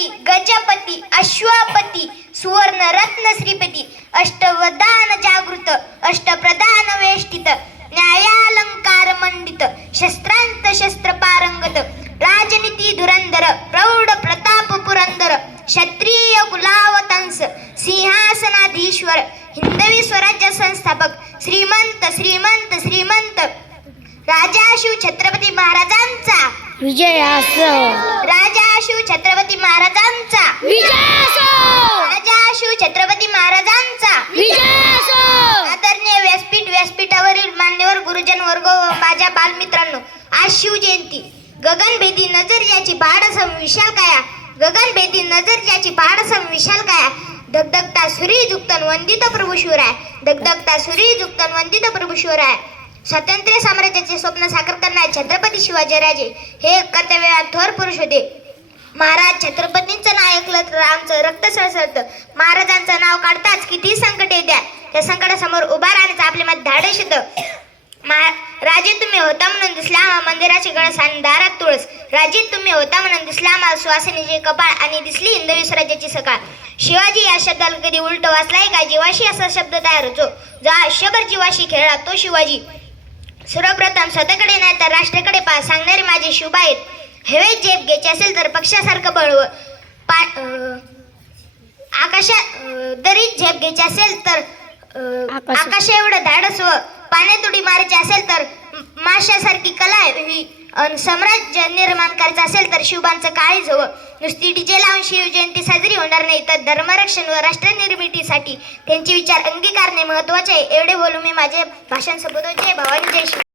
गणपती गजपती अश्वपती सुवर्ण रत्न श्रीपती अष्टवदान जागृत अष्टप्रधान वेष्टित न्यायालंकार मंडित शस्त्रांत शस्त्र पारंगत राजनीती धुरंधर प्रौढ प्रताप पुरंदर क्षत्रिय कुलावतंस सिंहासनाधीश्वर हिंदवी स्वराज्य संस्थापक श्रीमंत श्रीमंत श्रीमंत राजाशिव छत्रपती महाराजांचा विजय असो. राजाशिव छत्रपती महाराजांचा विजय असो. राजाशिव छत्रपती महाराजांचा विजय असो. आदरणीय व्यासपीठावरील मान्यवर गुरुजन वर्ग व माझ्या बालमित्रांनो, आज शिवजयंती. गगनभेदी नजर ज्याची पहाडसम विशाल काया, गगनभेदी नजर ज्याची पहाडसम विशाल काया, धगधगता सूर्य झुकतन वंदित प्रभू शिवराय, धगधगता सूर्य झुकतन वंदित प्रभू शिवराय. स्वातंत्र्य साम्राज्याचे स्वप्न साकार करणारे छत्रपती शिवाजीराजे हे एक कर्तव्यवान थोर पुरुष होते. महाराज छत्रपतींचं नाव ऐकलं तर आमचं रक्त सळसळतं. महाराजांचं नाव काढताच किती संकट येत्या, त्या संकटासमोर उभा राहण्याचं आपल्या मध्ये धाडस येतं. राजे तुम्ही होता म्हणून दिसला आम्हा मंदिराचे गणस आणि दारात तुळस, राजे तुम्ही होता म्हणून दिसला आम्हाला सुवासिनीचे कपाळ आणि दिसली हिंदवी स्वराज्याची सकाळ. शिवाजी या शब्दाला कधी उलट वाचलाय का? जीवाशी असा शब्द तयार होतो जो आयुष्यभर जीवाशी खेळला तो शिवाजी. सर्वप्रथम स्वतःकडे नाही तर राष्ट्राकडे पहा सांगणारे माझे शिवबा आहेत. हवेत झेप घ्यायची असेल तर पक्षासारखं बळव, आकाशात दरीत झेप घ्यायची असेल तर आकाशा एवढं धाडस व पाण्यात उडी मारायची असेल तर माशासारखी कला हवी, साम्राज्य निर्माण करायचं असेल तर शिवबांचं काळीज हवं. नुसती डीजे लावून शिवजयंती साजरी होणार नाही तर धर्मरक्षण व राष्ट्र निर्मितीसाठी त्यांचे विचार अंगीकारणे महत्वाचे आहे. एवढे बोलून मी माझे भाषण संपवतो. जय भवानी जय शिव.